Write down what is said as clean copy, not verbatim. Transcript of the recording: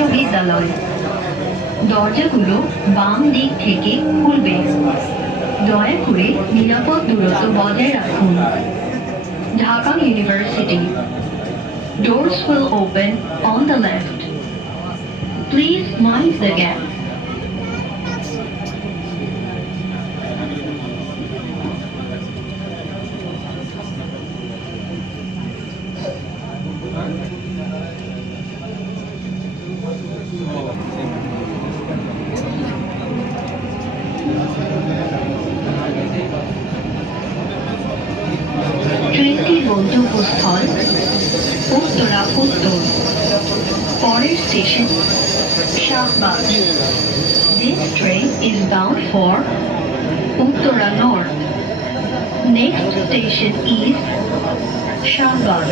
বিশ্ববিদ্যালয়। দরজাগুলো বাম দিক থেকে খুলবে। দয়া করে নিরাপদ দূরত্ব বজায় রাখুন। Dhaka university. Doors will open on the left. Please mind the gap. ট্রেনটির গন্তব্যস্থল উত্তরা উত্তর। পরের স্টেশন Shahbag. This train is bound for Uttara North. Next station is Shahbag.